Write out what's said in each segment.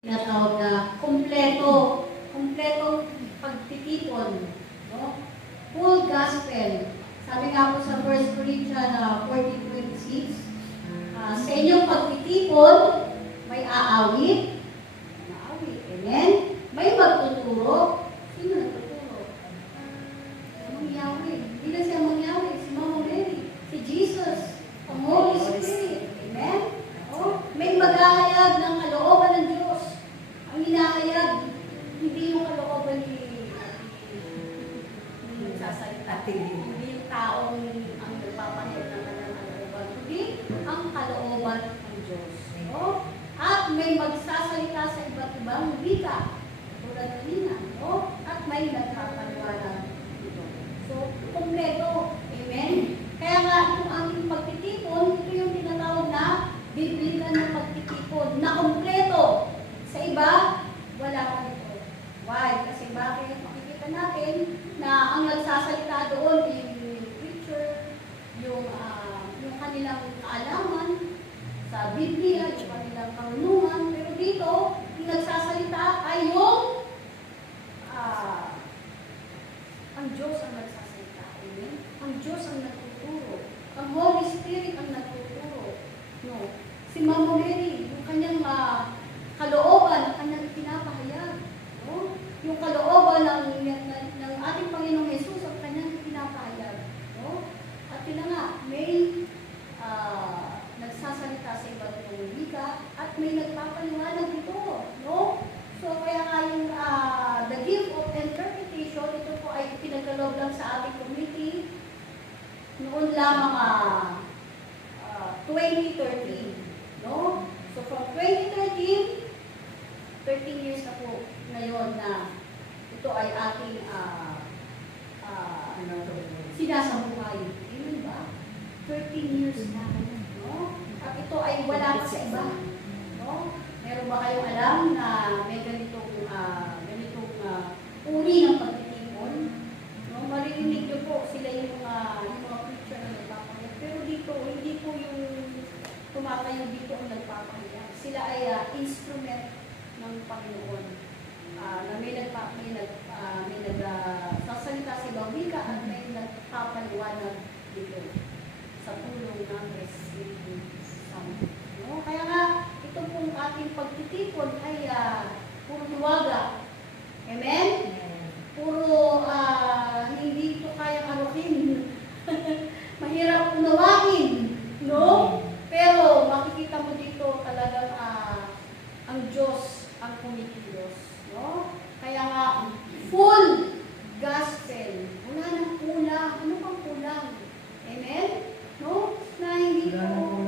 Tinatawag na kumpletong pagtitipon, no? Full gospel. Sabi nga po sa 1 Corinthians 14:26, sa inyong pagtitipon, may aawit, amen? May magtuturo. Sino nagtuturo? Ang Yahweh. Hindi na siya ang Yahweh, si Mama Mary, si Jesus, ang Holy Spirit. Amen? Oh, may maghahayag ng kalooban ng Diyos. Ang hinahayag, hindi yung kalooban ni nagsasalita. Hindi yung taong ang nagpapahayag ng kanyang kalooban. Hindi ang kalooban ng Diyos. No? At may magsasalita sa iba't ibang wika. Tulad kanina. No? At may nagpapaliwanag dito. So, kumpleto. Amen? Kaya nga, itong aking pagtitipon, ito yung tinatawag na Biblika ng pagtitipon na kumpleto. Sa iba, wala pa ito. Why? Kasi bakit? Makikita natin na ang nagsasalita doon ay yung preacher, yung kanilang kaalaman sa Biblia, yung kanilang karunungan. Pero dito, yung nagsasalita ay yung ang Diyos ang nagsasalita. Amen? Ang Diyos ang nagtuturo. Ang Holy Spirit ang nagtuturo. No. Si Mama Mary, yung kanyang kalooban, ang kanyang pinapahayag. No? Yung kalooban ng ating Panginoong Jesus, ang kanyang pinapahayag. No? At yun na nga, may nagsasalita sa iba't ibang wika at may nagpapaliwanag dito. No? So, kaya nga yung the gift of interpretation, ito po ay pinagkaloob lang sa ating community noon lamang 2013. No? So, from 2013, 13 years na po ngayon na ito ay ating sinasabuhay. Amen ba? 13 years na. No? At ito ay wala pa sa iba. No? Meron ba kayong alam na may ganitong uri ng pagtitipon? No? Maririnig nyo po sila yung mga preacher na nagpapahayag. Pero dito, hindi po yung tumatayo dito ang nagpapahayag. Sila ay instrument ng Panginoon. Na may nagsasalita sa ibang wika at may nagpapaliwanag dito sa tulong ng Espiritu Santo. No? Kaya nga, ito pong ating pagtitipon ay puro luwaga. Amen? Puro hindi ito kayang arukin. Mahirap unawain. No? Pero makikita mo dito talagang ang Diyos ang kumikilos. No? Kaya nga, full gospel. Wala nang kulang. Ano pang kulang? Amen? No? Na hindi po,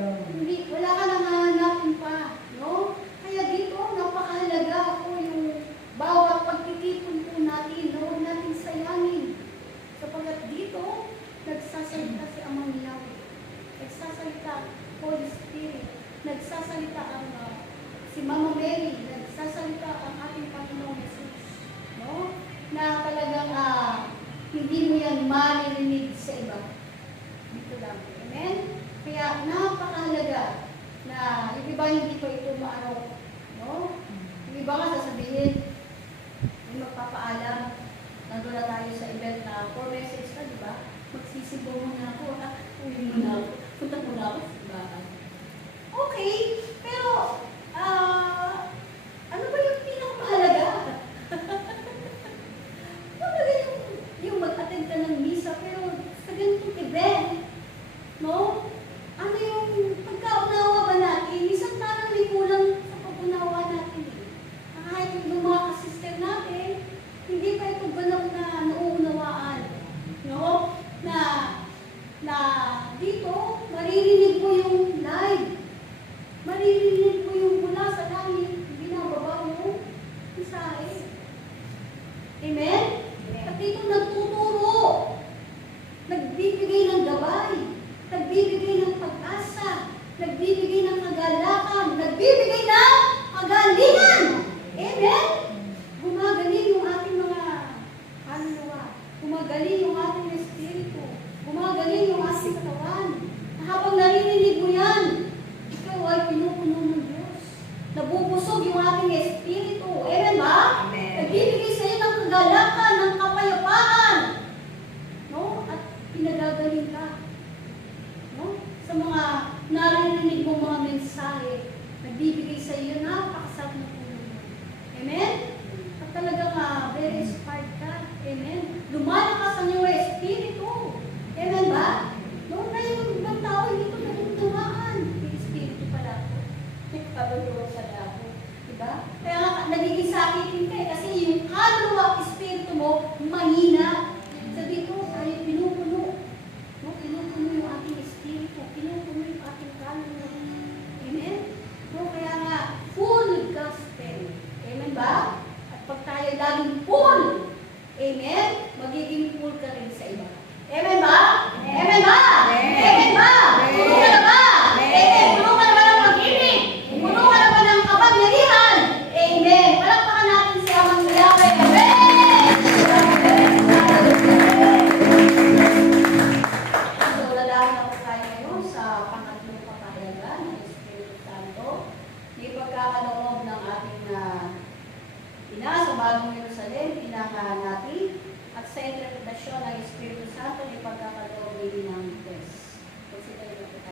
wala ka nang hahanapin pa. No? Kaya dito, napakahalaga po yung bawat pagtitipon po natin. Huwag natin sayangin. Sapagkat dito, nagsasalita si Amang Yahweh. Nagsasalita Holy Spirit. Nagsasalita ang si Mama Mary. Nagsasalita ang ating Panginoong Jesus. No? Na talagang hindi mo yan maririnig sa iba. Dito lang. Amen? Kaya napakahalaga na yung iba hindi pa ito maaraw. No? Yung iba nga sasabihin, may magpapaalam, nandun na tayo sa event na 4 message ka, di ba? Magsisigaw mo na ako, uwi mo na ako, punta mo na ako sa bahay. Okay, pero ano ba yung pinakamahalaga? Talaga yung mag-attend ka ng misa, pero sa ganitong event, no? Ano yung pagkaunawa ba natin? Isang parang may kulang sa pag-unawa natin nag-inspired ka. Amen. Lumalakas ang iyong espiritu. Amen ba? Noon na yung ibang tao, hindi ko natutuwaan. May espiritu pala ako. May kaluluwa pala ako. Diba? Kaya nga, nagiging sakitin ka eh. Kasi yung kaluluwa, espiritu mo, mahina. Sabi ko, tayo pinupuno. No? Pinupuno yung ating espiritu. Pinupuno yung ating kaluluwa. Amen? No? Kaya nga, full gospel. Amen ba? At pag tayo laging full, amen, magiging full ka rin sa iba. Amen ba? Amen ba? Amen ba? Puno ka na ba? Amen. Puno ka na ba ng pag-ibig? Puno ka na ba ng kapangyarihan? Amen. Palakpakan natin si Amang Yahweh. Amen! So, lalaman ako tayo ngayon sa pangatlong kapahayagan ng Espiritu Santo. May pagkakaloob ng ating ina sa Bagong Jerusalem, pinangahan natin. At sa interpretasyon ng Espiritu Santo, may pagkakaloob din ng test. Consider